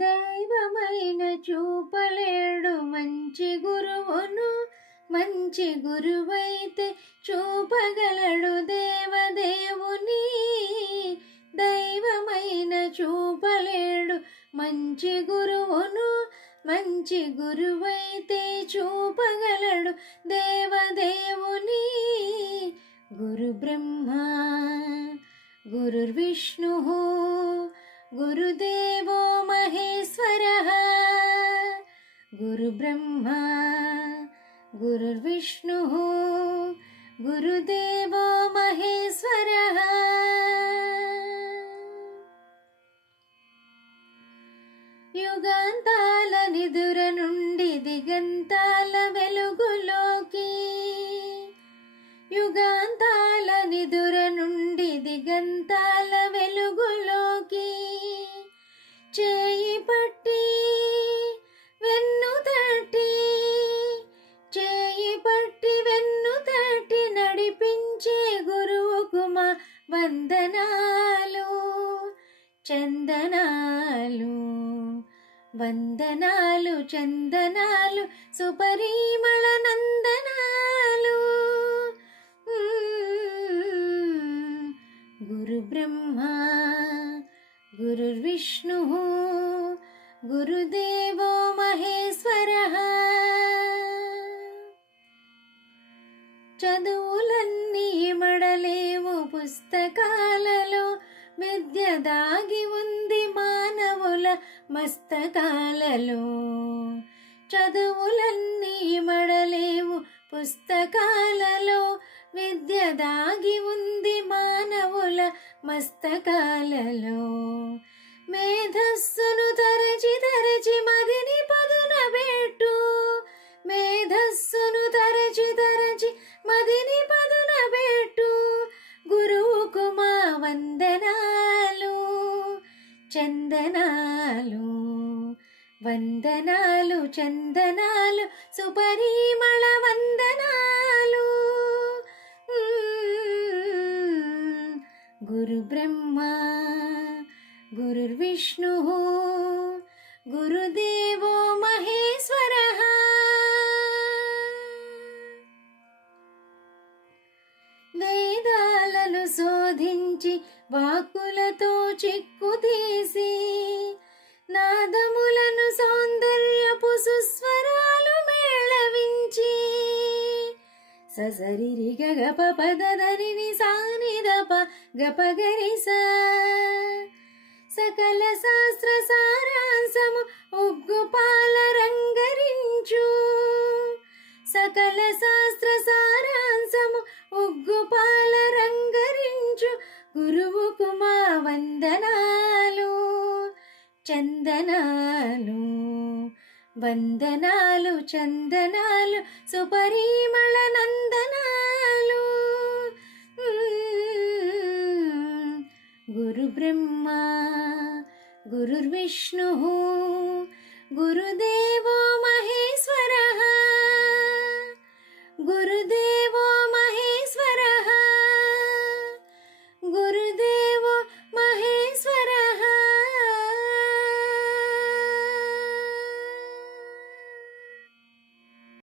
దైవమైన చూపలేడు మంచి గురువును, మంచి గురువైతే చూపగలడు దేవదేవుని. దైవమైన చూపలేడు మంచి గురువును, మంచి గురువైతే చూపగలడు దేవదేవుని. గురు బ్రహ్మ గురుర్విష్ణు గురుదేవో మహేశ్వరః. గురు బ్రహ్మ గురుర్విష్ణు గురుదేవో మహేశ్వరః. యుగాంతాల నిదుర నుండి దిగంతాల వెలుగులోకి, యుగాంతాల నిదుర నుండి దిగంతాల వెలుగులోకి చేయి పట్టి వెన్ను తట్టి, చేయి పట్టి వెన్ను తట్టి నడిపించే గురువుకు మా వందనాలు చందనాలు. వందనాలు చందనాలు సుపరిమళ నందనాలు. గురు బ్రహ్మ గురుర్విష్ణు గురుదేవో మహేశ్వరః. చదువులన్నీ మడలేవు పుస్తకాలలో, విద్య దాగి ఉంది మానవుల మస్తకాలలో. చదువులన్నీ మడలేవు పుస్తకాలలో, విద్య దాగి ఉంది మానవుల మస్తకాలలో. మేధస్సును తరచి తరచి మదిని పదునబెట్టు, మేధస్సును తరచి తరచి మదిని పదునబెట్టు. గురువుకు మా వందనాలు చందనాలు. వందనాలు చందనాలు సుపరిమళ వందనాలు. గురు బ్రహ్మ గురుర్విష్ణు గురుదేవో మహేశ్వరః. వేదాలను శోధించి వాక్కులతో చిక్కు తీసి, నాదములను సౌందర్యపు సుస్వరాలు మేళవించి, ససరి గగప పదధరిని సానిదప గపగరిస. సకల శాస్త్ర సారాంశము ఉగ్గుపాల రంగరించు, సకల శాస్త్ర సారాంశము ఉగ్గుపాల రంగరించు. గురువుకు మా వందనాలు చందనాలు. వందనాలు చందనాలు సుపరిమళ నందనాలు. గురు బ్రహ్మ గురుర్విష్ణు గురుదేవో